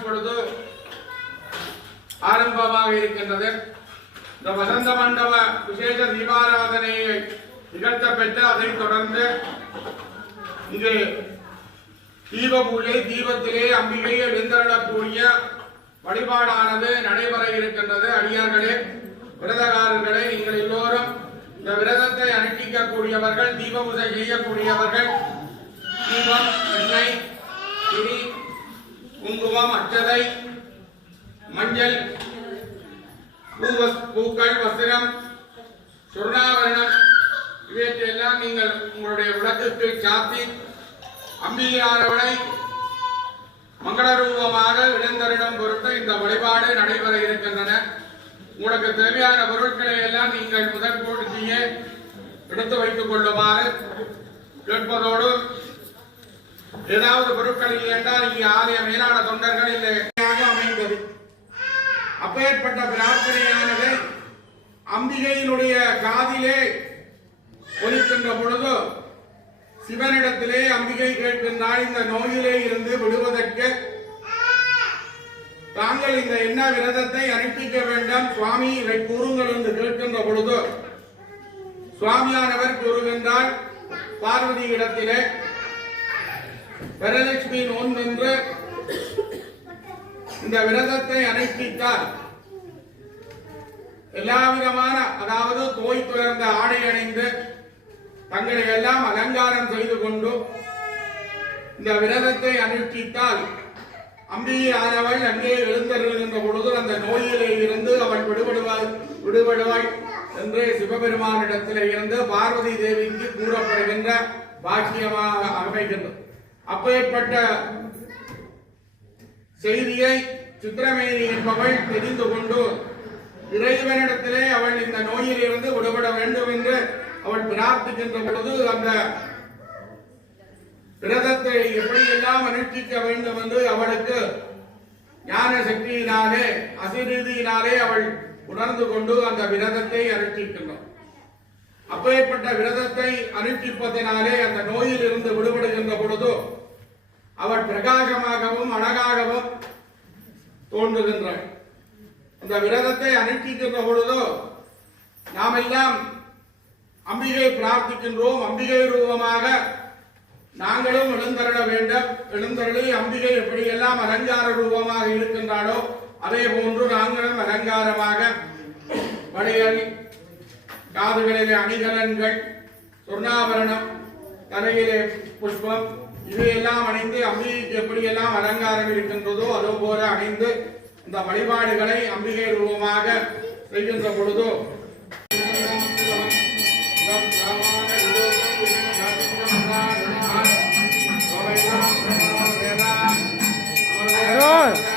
பொழுது ஆரம்பமாக இருக்கின்றது. இந்த வசந்த மண்டப விசேஷ தீபாராதனையை நிகழ்த்த பெற்று அதைத் தொடர்ந்து இங்கு தீப பூஜை தீபத்திலே அம்பிகை எழுந்தருளக்கூடிய வழிபாடானது நடைபெற இருக்கின்றது. அடியார்களே விரதகாரர்களே நீங்கள் எல்லோரும் இந்த விரதத்தை அனுஷ்டிக்கக்கூடியவர்கள் தீப பூஜை செய்யக்கூடியவர்கள் தீபம் எண்ணெய் திரி குங்குமம் அச்சதை மஞ்சள் பூவஸ் பூக்கள் வஸ்திரம் சொர்ணாபரணம் இவற்றையெல்லாம் நீங்கள் உங்களுடைய விளக்குக்கு சாத்தி அம்பிகையானவளை மங்களரூபமாக ரூபமாக பொறுத்து இந்த வழிபாடு நடைபெற இருக்கின்றன. உங்களுக்கு தேவையான பொருட்களை எல்லாம் நீங்கள் முதற்கூட்டியே எடுத்து வைத்துக் கொள்ளுமாறு கேட்பதோடு ஏதாவது பொருட்கள் இல்லை என்றால் இங்கே ஆலய மேலான தொண்டர்கள் இல்லை. அமைந்தது. அப்பேற்பட்ட பிரார்த்தனையானது அம்பிகையினுடைய காதிலே ஒலிக்கின்ற பொழுது சிவனிடத்திலே அம்பிகை கேட்கின்றால் இந்த நோயிலே இருந்து விடுவதற்கு தாங்கள் இந்த என்ன விரதத்தை அனுப்பிக்க வேண்டாம்? சுவாமி இதை கூறுங்கள் என்று கேட்கின்ற பொழுது சுவாமியானவர் கூறுகின்றார் பார்வதியிடத்திலே வரலட்சுமி நோன் என்று இந்த விரதத்தை அனுஷ்டித்தால் எல்லா விதமான அதாவது தோய் துறந்த ஆடை அணிந்து தங்களை எல்லாம் அலங்காரம் செய்து கொண்டு இந்த விரதத்தை அனுஷ்டித்தால் அம்பியை ஆனவள் அங்கே எழுந்தருகின்ற பொழுது அந்த நோயிலே இருந்து அவள் விடுபடுவாள் விடுபடுவாள் என்று சிவபெருமானிடத்திலே இருந்து பார்வதி தேவிக்கு கூறப்படுகின்ற பாக்கியமாக அமைகின்றது. அப்பேற்பட்ட செய்தியை சித்திரமேனி என்பவள் தெரிந்து கொண்டு இறைவனிடத்திலே அவள் இந்த நோயிலிருந்து விடுபட வேண்டும் என்று அவள் பிரார்த்திக்கின்ற பொழுது அந்த விரதத்தை எப்படியெல்லாம் அனுஷ்டிக்க வேண்டும் என்று அவளுக்கு ஞான சக்தியினாலே அசிரீதியினாலே அவள் உணர்ந்து கொண்டு அந்த விரதத்தை அனுஷ்டிக்கின்றோம். அப்பேற்பட்ட விரதத்தை அனுஷ்டிப்பதனாலே அந்த நோயில் இருந்து விடுபடுகின்ற பொழுது அவர் பிரகாசமாகவும் அழகாகவும் தோன்றுகின்றார். அந்த விரதத்தை அனுஷ்டிக்கின்ற பொழுதோ நாம் எல்லாம் அம்பிகை பிரார்த்திக்கின்றோம். அம்பிகை ரூபமாக நாங்களும் எழுந்தருள வேண்டும். எழுந்தருளி அம்பிகை எப்படியெல்லாம் அலங்கார ரூபமாக இருக்கின்றாளோ அதே போன்று நாங்களும் அலங்காரமாக வளையல் காதுகளிலே அணிகலன்கள் சொர்ணாபரணம் தலையிலே புஷ்பம் இவையெல்லாம் அணிந்து அம்பிகைக்கு எப்படியெல்லாம் அலங்காரம் இருக்கின்றதோ அதோ போல அணிந்து இந்த வழிபாடுகளை அம்பிகை ரூபமாக செய்கின்ற பொழுதோ அலங்காரம்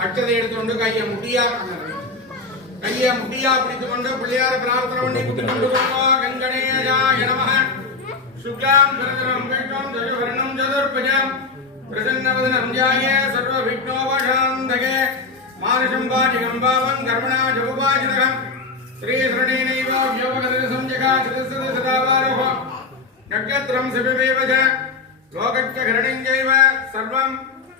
அட்டதை எடுத்துக்கொண்டு கையை முடியா கையை முடியா பிடித்துக் கொண்டு பிள்ளையார பிரார்த்தனை பண்ணி கொண்டு போவா கங்கணேயாய நமः சுக்லாம் பரதரம் விஷ்ணம் ஜெயவர்ணம் சதுர்பஜம். பிரசன்னவதனம் ஜாய சர்வ விக்னோபசாந்தகே மானுஷம் வாஜிகம் பாவம் கர்மணா ஜபுபாஜிதகம் ஸ்ரீ ஸ்ரணேனைவ வ்யோமகதரசம் ஜகாசிதசத சதாவாரோஹ. நட்சத்திரம் சிவமேவ லோகச்ச கிரணிஞ்சைவ சர்வம்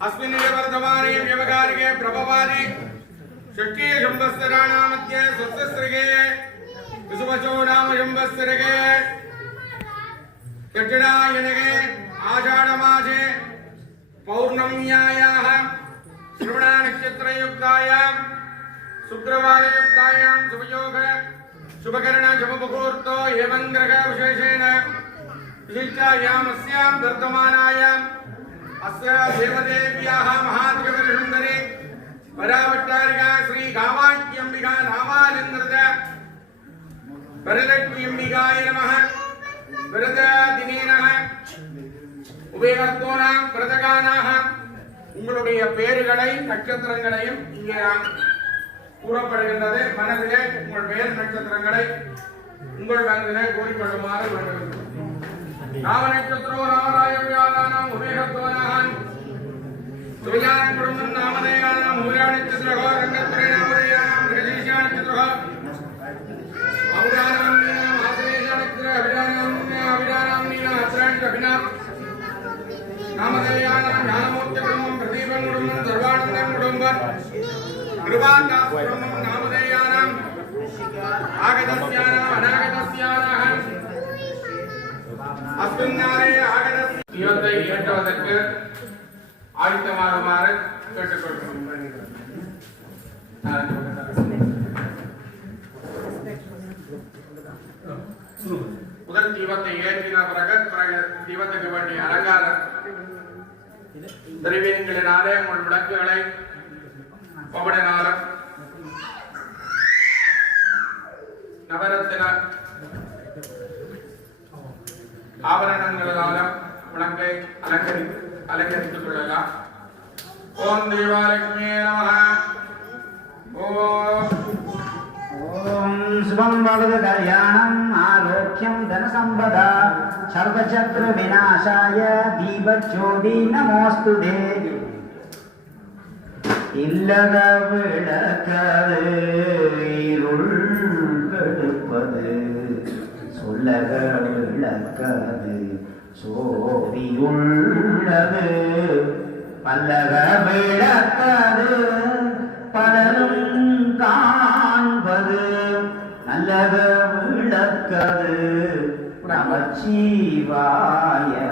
अस्मिन्निवर्धमाने व्यवकारिके प्रभवानि षष्टिये संवत्सराणामध्ये सत्सस्रगे विशुभचो नाम संवत्सरगे कटिडायनगे आषाढमासे पौर्णम्यायाः श्रवणानक्षत्रयुक्तायां, शुक्रवारयुक्तायां शुभयोग शुभकरणशुभमुहूर्तो हेमङ्ग्रहविशेषेण विशिष्टायामस्यां वर्धमानायां अस्य देवदेव्याः महात्रिपुरसुन्दरी परावट्टारिका श्री कामाख्यम्बिका नामालङ्कृत वरलक्ष्म्यम्बिकाय नमः விரததினேனக உபயகர்த்தோனாம் விரதகானாக உங்களுடைய பேறுகளை நட்சத்திரங்களையும் இங்கே நாம் கூறப்படுகின்றது மனதிலே உங்கள் பெயர் நட்சத்திரங்களை உங்கள் மனதிலே கூறிக்கொள்ளுமாறு வேண்டுகின்றோம் நாம நட்சத்திரோ நாமராயம் உபயகர்த்தோனாக சுவிஜானம் குடும்பம் நாமதேயானாம் ஊரா நட்சத்திரகோ ரங்கத்துறை நாமதேயானாம் கிருஷீஷா நட்சத்திரகோ அமுதானாம் நீனாம் ஆசிரேஷா நட்சத்திர அபிரானாம் அபிரானாம் நீனா அத்ராணி அபினாம். நாமதேயானாம் ஞானமூர்த்தி குடும்பம் பிரதீபம் குடும்பம் சர்வானந்தம் குடும்பம் கிருபாந்தாஸ் குடும்பம் நாமதேயானாம். ஆகதஸ்யானாம் அஸ்மின்னாரே ஆகதஸ் தீபத்தை ஏற்றுவதற்கு ஆயத்தமாகுமாறு கேட்டுக்கொள்கிறோம். முதல் தீபத்தை ஏற்றின பிறகு பிறகு தீபத்துக்கு வேண்டிய அலங்காரம். திரைவீன்களினாலே உங்கள் விளக்குகளை பவடனாலும் நவரத்தின ஆபரணங்களால விளக்கை அலங்கரி அலங்கரித்துக் கொள்ளலாம் ஓம் தேவாலட்சுமி நம ஓம் ஓம் சுபம் பவது கல்யாணம் ஆரோக்கியம் தனசம்பதா சர்வச்சத்ரு விநாசாய தீபச்சோதி நமோஸ்துதே இல்லத விளக்கது இருள் கெடுப்பது சொல்லக விளக்கது சோதி உள்ளது பல்லக விளக்கது பலரும் காண்பது நல்லக விளக்கது நமச்சிவாயவே.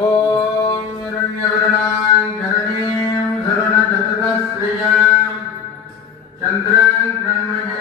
ஓம் இரண்யவரணாம் கரணீம் சரணச்சதுரஸ்ரீயாம் சந்திரன் கண்மயம்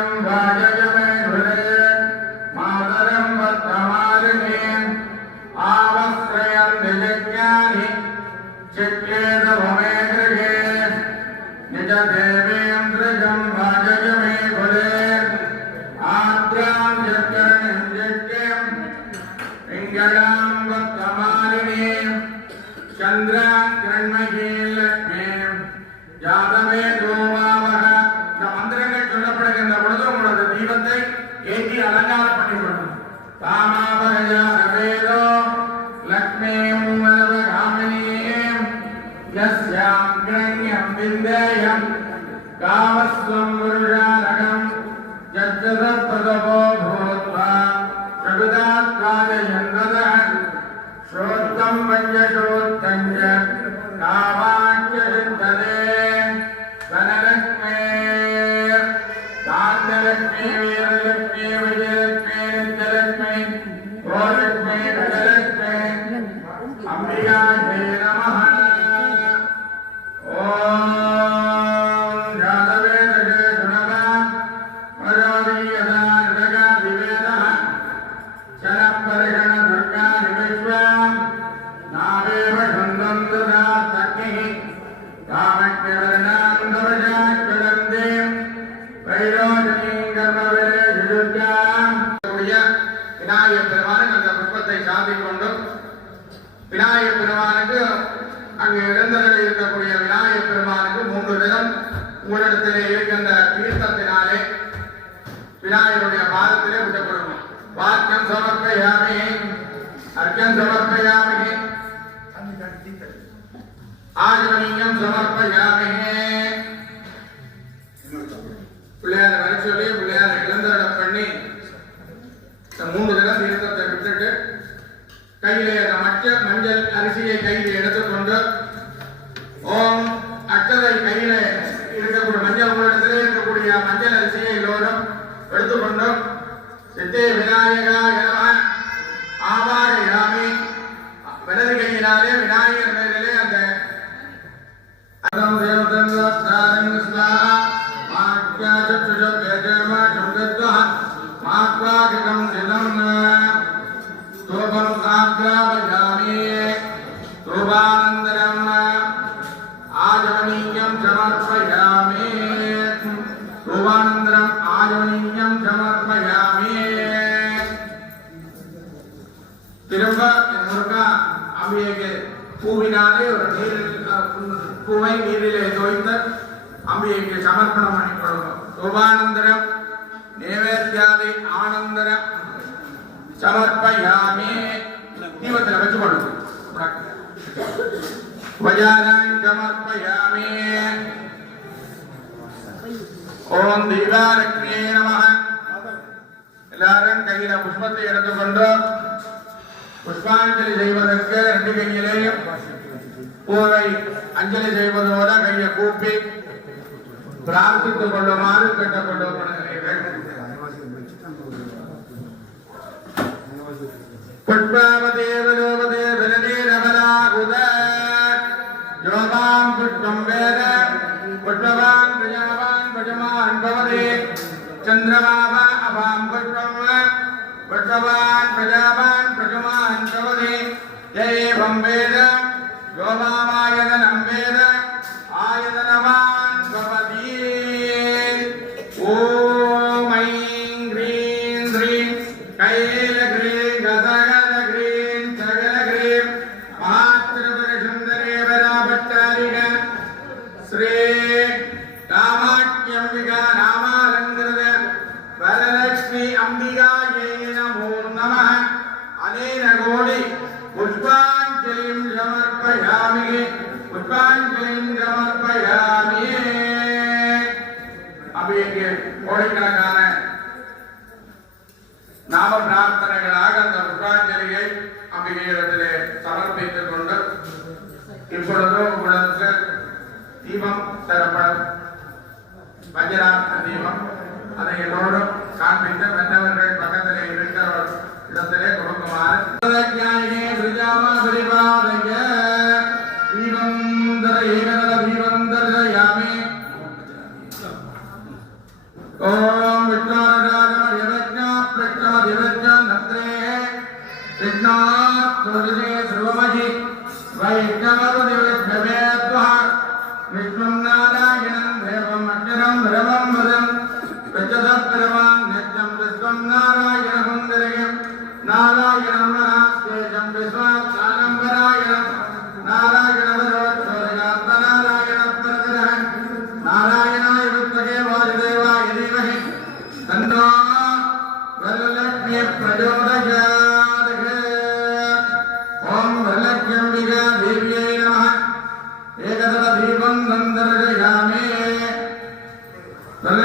Ragam श्रोत्रं पञ्चश्रोत्रं च அங்கு இழந்தரில் இருக்கக்கூடிய விநாயகப் பெருமானுக்கு மூன்று விதம் உங்களிடத்திலே இருக்கின்ற தீர்த்தத்தினாலே விநாயகருடைய பாதத்திலே விட்டுக் கொடுக்கும் வாக்கியம் சமர்ப்பயாமி அர்க்கம் சமர்ப்பயாமி. ஆஜமனியம் சமர்ப்பயாமி. Buenas ధూమానంతరం నైవేద్యాది ఆనందరం సమర్పయామి దీవతల పెట్టుకోండి వజానం సమర్పయామి ఓం దీపారక్ష్మే నమ எல்லாரும் கையில புஷ்பத்தை எடுத்துக்கொண்டு புஷ்பாஞ்சலி செய்வதற்கு ரெண்டு கையிலேயும் பூவை அஞ்சலி செய்வதோட கையை கூப்பி பிரார்த்தித்துக் கொள்ளுமாறு கேட்டுக்கொள்ளும் யோகாம் புஷ்பம் வேத. புஷ்பவான் பிரஜாவான் பஜமான் பவதே. चंद्रमा अभाम पुष्पम पुष्पवान प्रजावा Margarina. তাহলে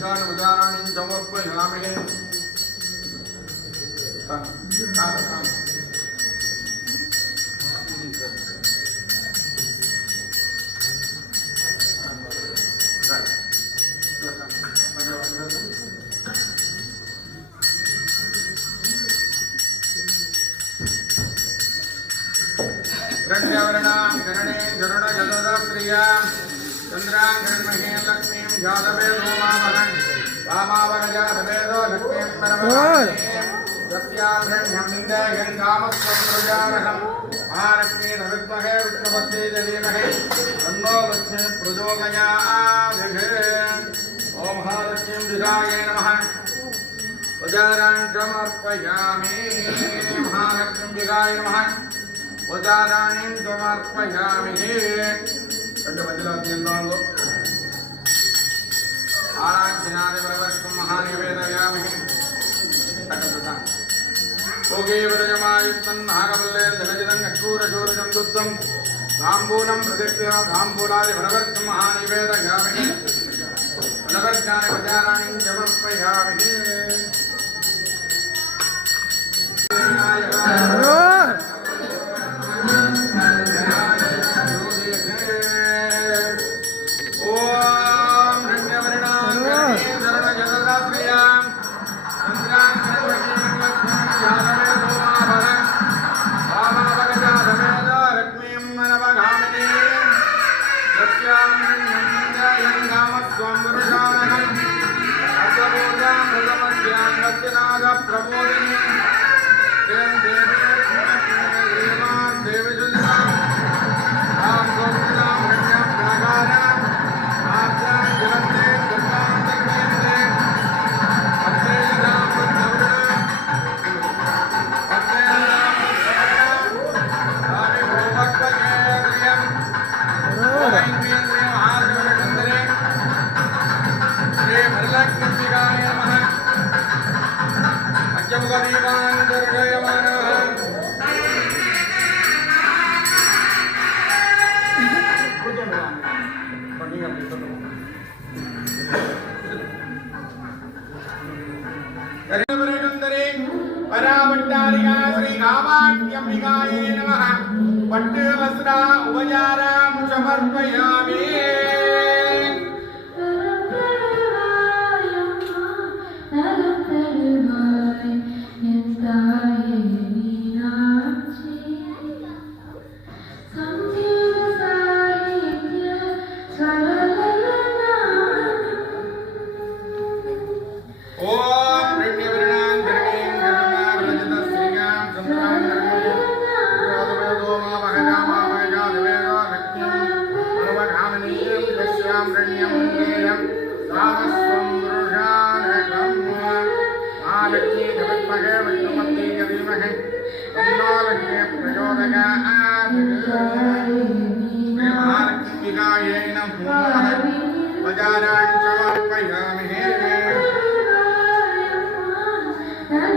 ईशानमुदाराणि समर्पयामि रण्यवर्णा गरणे गरुणजलोदाश्रिया लक्ष्मी महालक्ष्मी रविद्महे विष्णुपत्नी देवीमहे तन्नो लक्ष्मी प्रचोदयादिघे ॐ महालक्ष्मीं दिशाय नमः उदाराण्यमर्पयामि महालक्ष्मीं दिशाय नमः उदाराणीं त्वमर्पयामि రెండు మధ్యలో అర్థం ఆరాధ్యనాదిపరవర్గం మహానివేదయామి ൂരശൂരചന്ദുദ്ധം താംബൂലം പ്രതിപ്യ താംബൂലാദി ഫലവർഗം മഹാനിവേദയാമി ഫലവർഗാനി പ്രചാരാണി സമർപ്പയാമി Outra morena